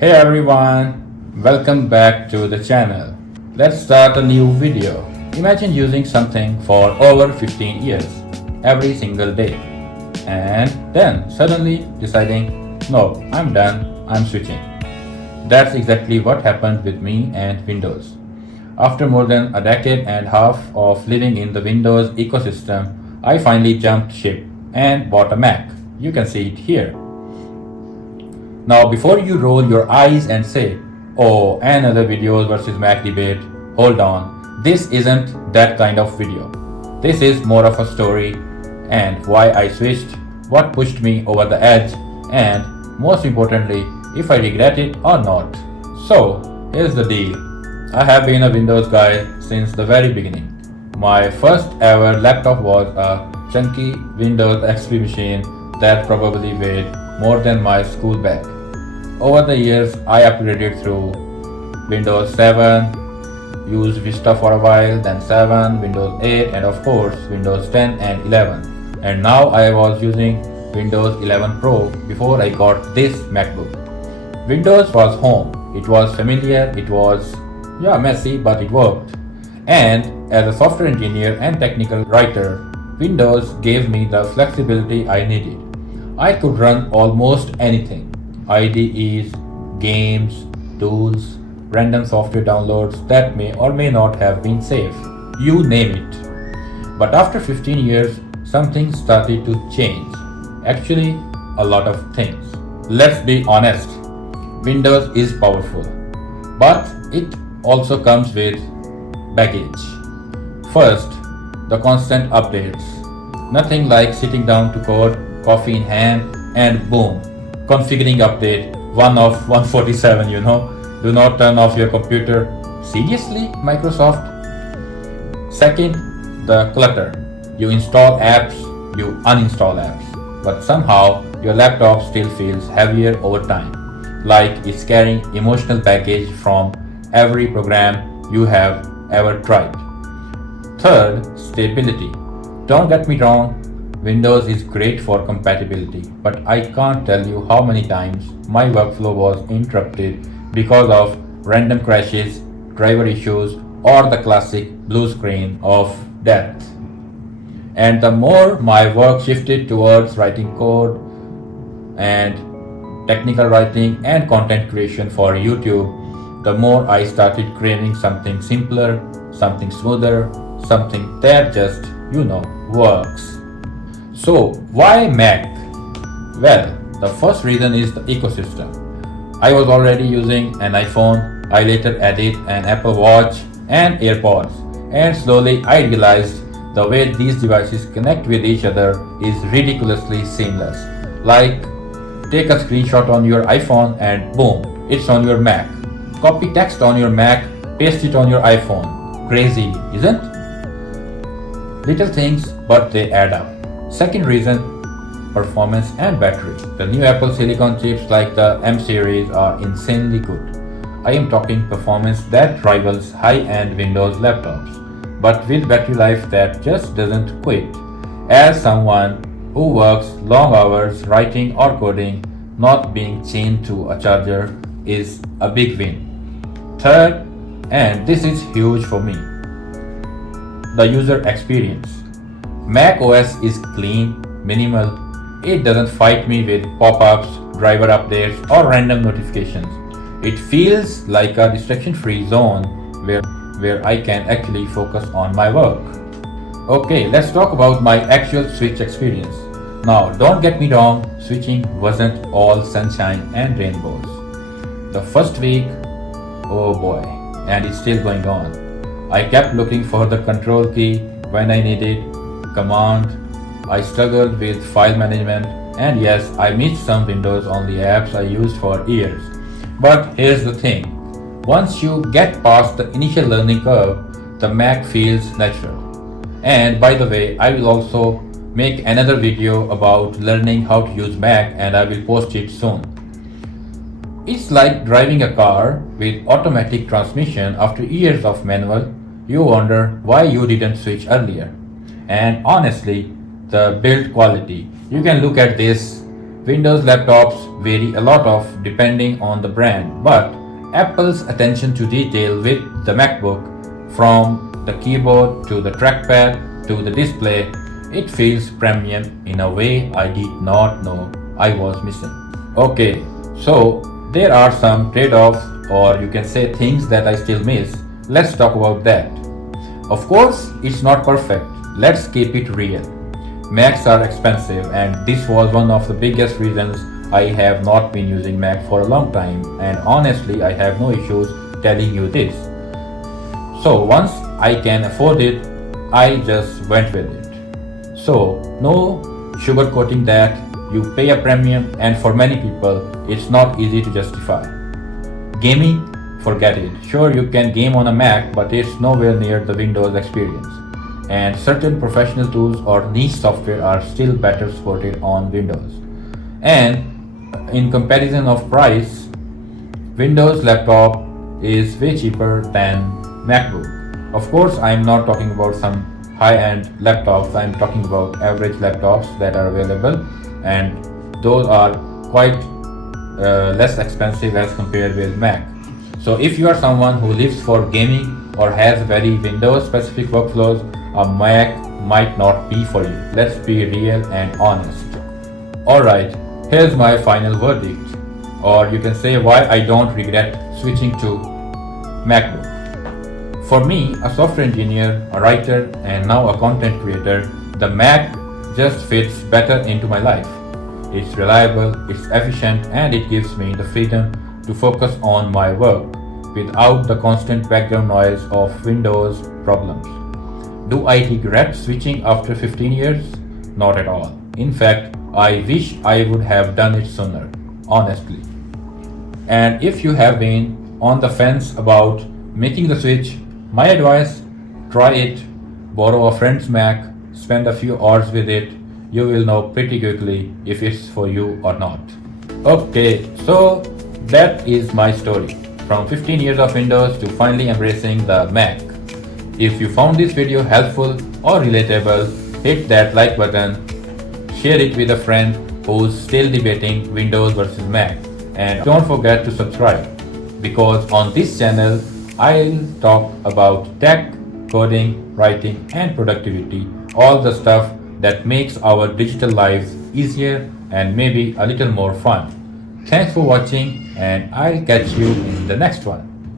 Hey everyone, welcome back to the channel. Let's start a new video. Imagine using something for over 15 years, every single day, and then suddenly deciding, no, I'm done, I'm switching. That's exactly what happened with me and Windows. After more than a decade and a half of living in the Windows ecosystem, I finally jumped ship and bought a Mac. You can see it here. Now, before you roll your eyes and say, oh, another Windows versus Mac debate, hold on. This isn't that kind of video. This is more of a story and why I switched, what pushed me over the edge, and most importantly, if I regret it or not. So, here's the deal. I have been a Windows guy since the very beginning. My first ever laptop was a chunky Windows XP machine that probably weighed more than my school bag. Over the years, I upgraded through Windows 7, used Vista for a while, then 7, Windows 8, and of course Windows 10 and 11. And now I was using Windows 11 Pro before I got this MacBook. Windows was home. It was familiar, it was messy, but it worked. And as a software engineer and technical writer, Windows gave me the flexibility I needed. I could run almost anything. IDEs, games, tools, random software downloads that may or may not have been safe. You name it. But after 15 years, something started to change. Actually, a lot of things. Let's be honest. Windows is powerful. But it also comes with baggage. First, the constant updates. Nothing like sitting down to code, coffee in hand, and boom. Configuring update 1 of 147, Do not turn off your computer. Seriously, Microsoft? Second, the clutter. You install apps, you uninstall apps. But somehow, your laptop still feels heavier over time. Like it's carrying emotional baggage from every program you have ever tried. Third, stability. Don't get me wrong, Windows is great for compatibility, but I can't tell you how many times my workflow was interrupted because of random crashes, driver issues, or the classic blue screen of death. And the more my work shifted towards writing code and technical writing and content creation for YouTube, the more I started craving something simpler, something smoother, something that just, works. So, why Mac? Well, the first reason is the ecosystem. I was already using an iPhone, I later added an Apple Watch and AirPods, and slowly I realized the way these devices connect with each other is ridiculously seamless. Like, take a screenshot on your iPhone and boom, it's on your Mac. Copy text on your Mac, paste it on your iPhone. Crazy, isn't? Little things, but they add up. Second reason, performance and battery. The new Apple Silicon chips like the M series are insanely good. I am talking performance that rivals high-end Windows laptops, but with battery life that just doesn't quit. As someone who works long hours writing or coding, not being chained to a charger is a big win. Third, and this is huge for me, the user experience. macOS is clean, minimal. It doesn't fight me with pop-ups, driver updates, or random notifications. It feels like a distraction-free zone where I can actually focus on my work. Okay, let's talk about my actual switch experience. Now, don't get me wrong, switching wasn't all sunshine and rainbows. The first week, oh boy, and it's still going on. I kept looking for the control key when I needed command. I struggled with file management, and yes, I missed some Windows only apps I used for years. But here's the thing, once you get past the initial learning curve, the Mac feels natural. And by the way, I will also make another video about learning how to use Mac, and I will post it soon. It's like driving a car with automatic transmission after years of manual. You wonder why you didn't switch earlier. And honestly, the build quality. You can look at this Windows laptops vary a lot of depending on the brand, but Apple's attention to detail with the MacBook, from the keyboard to the trackpad to the display, it feels premium in a way I did not know I was missing. Okay, so there are some trade-offs, or you can say things that I still miss. Let's talk about that. Of course, it's not perfect. Let's keep it real. Macs are expensive, and this was one of the biggest reasons I have not been using Mac for a long time, and honestly, I have no issues telling you this. So once I can afford it, I just went with it. So no sugarcoating that. You pay a premium, and for many people, it's not easy to justify. Gaming? Forget it. Sure, you can game on a Mac, but it's nowhere near the Windows experience. And certain professional tools or niche software are still better supported on Windows. And in comparison of price, Windows laptop is way cheaper than MacBook. Of course, I'm not talking about some high-end laptops. I'm talking about average laptops that are available, and those are quite less expensive as compared with Mac. So if you are someone who lives for gaming or has very Windows specific workflows, a Mac might not be for you. Let's be real and honest. Alright, here's my final verdict, or you can say why I don't regret switching to MacBook. For me, a software engineer, a writer, and now a content creator, the Mac just fits better into my life. It's reliable, it's efficient, and it gives me the freedom to focus on my work without the constant background noise of Windows problems. Do I regret switching after 15 years? Not at all. In fact, I wish I would have done it sooner, honestly. And if you have been on the fence about making the switch, my advice: try it, borrow a friend's Mac, spend a few hours with it. You will know pretty quickly if it's for you or not. Okay, so that is my story. From 15 years of Windows to finally embracing the Mac. If you found this video helpful or relatable, hit that like button, share it with a friend who's still debating Windows versus Mac, and don't forget to subscribe, because on this channel I'll talk about tech, coding, writing, and productivity, all the stuff that makes our digital lives easier and maybe a little more fun. Thanks for watching, and I'll catch you in the next one.